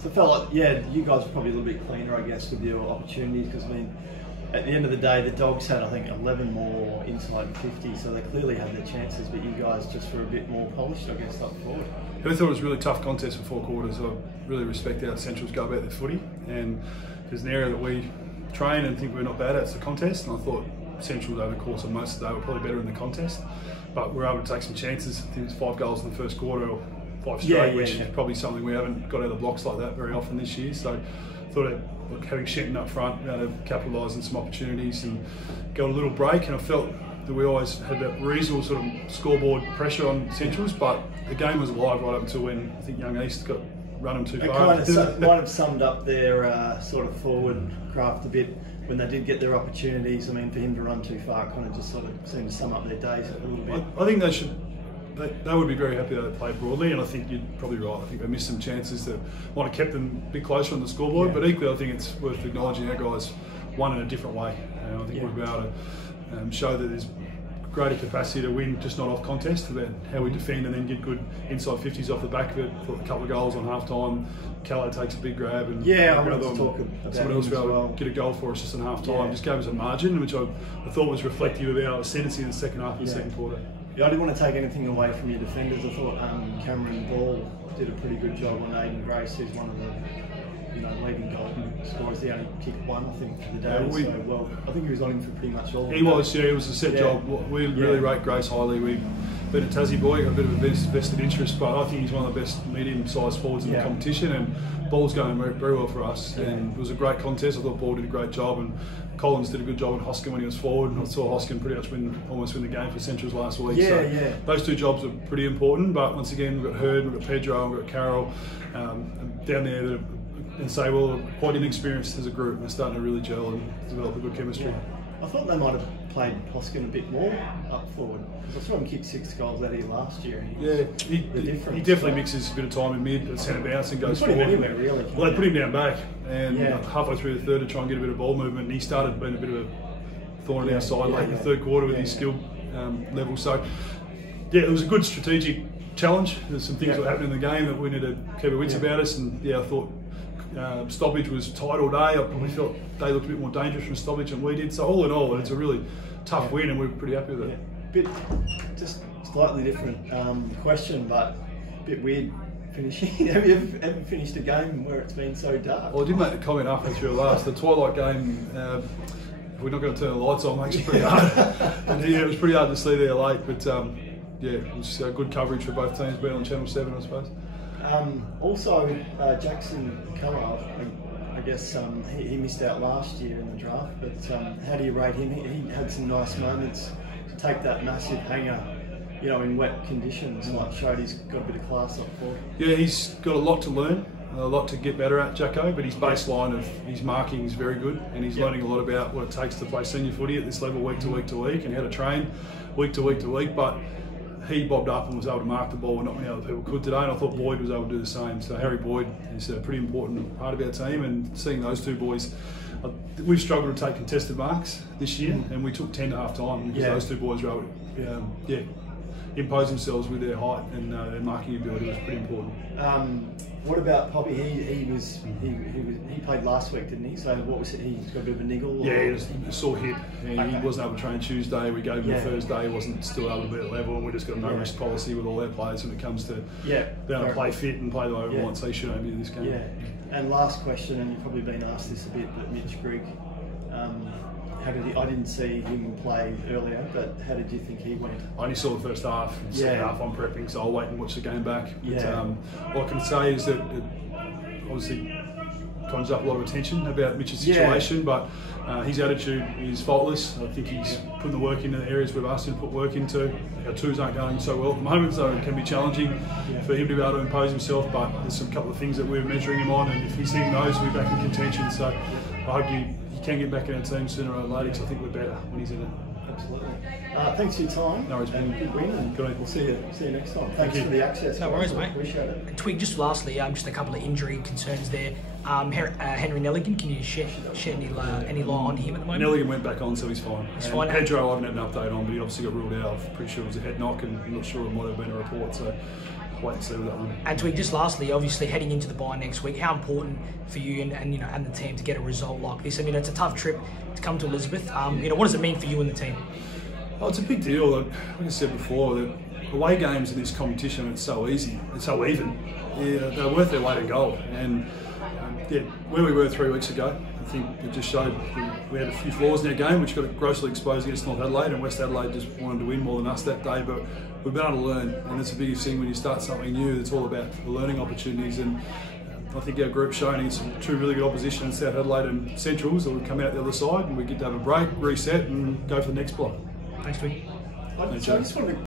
So it felt like, yeah, you guys were probably a little bit cleaner, I guess, with your opportunities, because I mean, at the end of the day, the Dogs had, I think, 11 more inside 50, so they clearly had their chances, but you guys just were a bit more polished, I guess, up forward. I thought it was a really tough contest for 4 quarters. I really respect how Centrals go about their footy, and there's an area that we train and think we're not bad at, it's the contest, and I thought Centrals over the course of most of the day were probably better in the contest, but we were able to take some chances. I think it was 5 goals in the first quarter, or 5 straight, which is probably something we haven't got out of the blocks like that very often this year. So I thought having Shenton up front, we had to capitalise on some opportunities and got a little break, and I felt that we always had that reasonable sort of scoreboard pressure on Centrals, but the game was alive right up until when I think Young East got run them too far. It kind of might have summed up their sort of forward craft a bit when they did get their opportunities. I mean, for him to run too far kind of just sort of seemed to sum up their days a little bit. I think they should. They would be very happy that they played broadly, and I think you're probably right. I think they missed some chances that might have kept them a bit closer on the scoreboard, but equally I think it's worth acknowledging our guys won in a different way. And I think we'll be able to show that there's greater capacity to win, just not off contest, about how we defend and then get good inside 50s off the back of it. For a couple of goals on half time, Callow takes a big grab, and I wanted to talk about someone else be able to get a goal for us just in half time. Just gave us a margin, which I thought was reflective of our ascendancy in the second half of the second quarter. Yeah, I didn't want to take anything away from your defenders. I thought Cameron Ball did a pretty good job on Aiden Grace, who's one of the leading goal scorers. He only kicked 1, I think, for the day. I think he was on him for pretty much all. He was, it was a set job. We really rate Grace highly. We've been a Tassie boy, got a bit of a vested interest, but I think he's one of the best medium-sized forwards in the competition, and Ball's going very well for us. And it was a great contest. I thought Ball did a great job, and Collins did a good job on Hoskin when he was forward, and I saw Hoskin pretty much almost win the game for Centrals last week. Those 2 jobs are pretty important, but once again, we've got Hurd, we've got Pedro, we've got Carroll down there that and say, well, quite inexperienced as a group. They're starting to really gel and develop a good chemistry. I thought they might have played Hoskin a bit more up forward, because I saw him kick 6 goals out of here last year. And he definitely mixes a bit of time in mid, at centre bounce, and goes forward. Him anywhere, really. Well, they put him down back, and halfway through the third to try and get a bit of ball movement, and he started being a bit of a thorn in our side late in the third quarter with his skill level. So, it was a good strategic challenge. There's some things that happened in the game that we need to keep our wits about us, and I thought stoppage was tight all day. I probably felt they looked a bit more dangerous from stoppage than we did. So all in all, it's a really tough win, and we're pretty happy with it. Bit just slightly different question, but a bit weird finishing. Have you ever finished a game where it's been so dark? Well, I did make the comment after the last. The twilight game, if we're not going to turn the lights on, makes it pretty hard. And it was pretty hard to see there late, but it was good coverage for both teams being on Channel 7, I suppose. Also, Jackson Carlisle, I guess he missed out last year in the draft, but how do you rate him? He had some nice moments to take that massive hanger, in wet conditions, showed he's got a bit of class up forward. Yeah, he's got a lot to learn, a lot to get better at, Jacko, but his baseline of his marking is very good, and he's learning a lot about what it takes to play senior footy at this level week to week to week, and how to train week to week to week. But he bobbed up and was able to mark the ball when not many other people could today, and I thought Boyd was able to do the same. So Harry Boyd is a pretty important part of our team, and seeing those 2 boys, we've struggled to take contested marks this year, and we took 10 to half time because those 2 boys were able to impose themselves with their height and their marking ability. Was pretty important. What about Poppy? He played last week, didn't he? So what was it? He's got a bit of a niggle? Yeah, it was a sore hip. He wasn't able to train Tuesday. We gave him the Thursday. He wasn't still able to be at level, and we just got a no-risk policy with all our players when it comes to being able to play fit and play the way we want. So he should only be in this game. Yeah. And last question, and you've probably been asked this a bit, but Mitch Grigg, how did he? I didn't see him play earlier, but how did you think he went? I only saw the first half. Second half I'm prepping, so I'll wait and watch the game back. But, what I can say is that it obviously conjures up a lot of attention about Mitch's situation, but his attitude is faultless. I think he's putting the work into the areas we've asked him to put work into. Our 2s aren't going so well at the moment, so it can be challenging for him to be able to impose himself, but there's a couple of things that we're measuring him on, and if he's hitting those, we're back in contention. So I hope he can get back in our team sooner or later, because I think we're better when he's in it. Absolutely. Thanks for your time. No worries, and good win. And we'll see you next time. Thanks for the access. No worries, mate. Appreciate it. Twig, just lastly, just a couple of injury concerns there. Henry Nelligan, can you shed any light on him at the moment? Nelligan went back on, so he's fine. He's fine. Pedro, I haven't had an update on, but he obviously got ruled out. I'm pretty sure it was a head knock, and I'm not sure it might have been a report. So wait and see with that one. And Twig, just lastly, obviously heading into the bye next week, how important for you and the team to get a result like this? I mean, it's a tough trip to come to Elizabeth. What does it mean for you and the team? Oh, it's a big deal. Like I said before, that away games in this competition, it's so easy, it's so even. Yeah, they're worth their weight in gold. And where we were 3 weeks ago, I think it just showed we had a few flaws in our game, which got grossly exposed against North Adelaide, and West Adelaide just wanted to win more than us that day. But we've been able to learn, and that's the biggest thing when you start something new. It's all about the learning opportunities, and I think our group's shown against some two really good opposition, South Adelaide and Centrals, that would come out the other side, and we get to have a break, reset, and go for the next block. Thanks, Twig. I just wanted to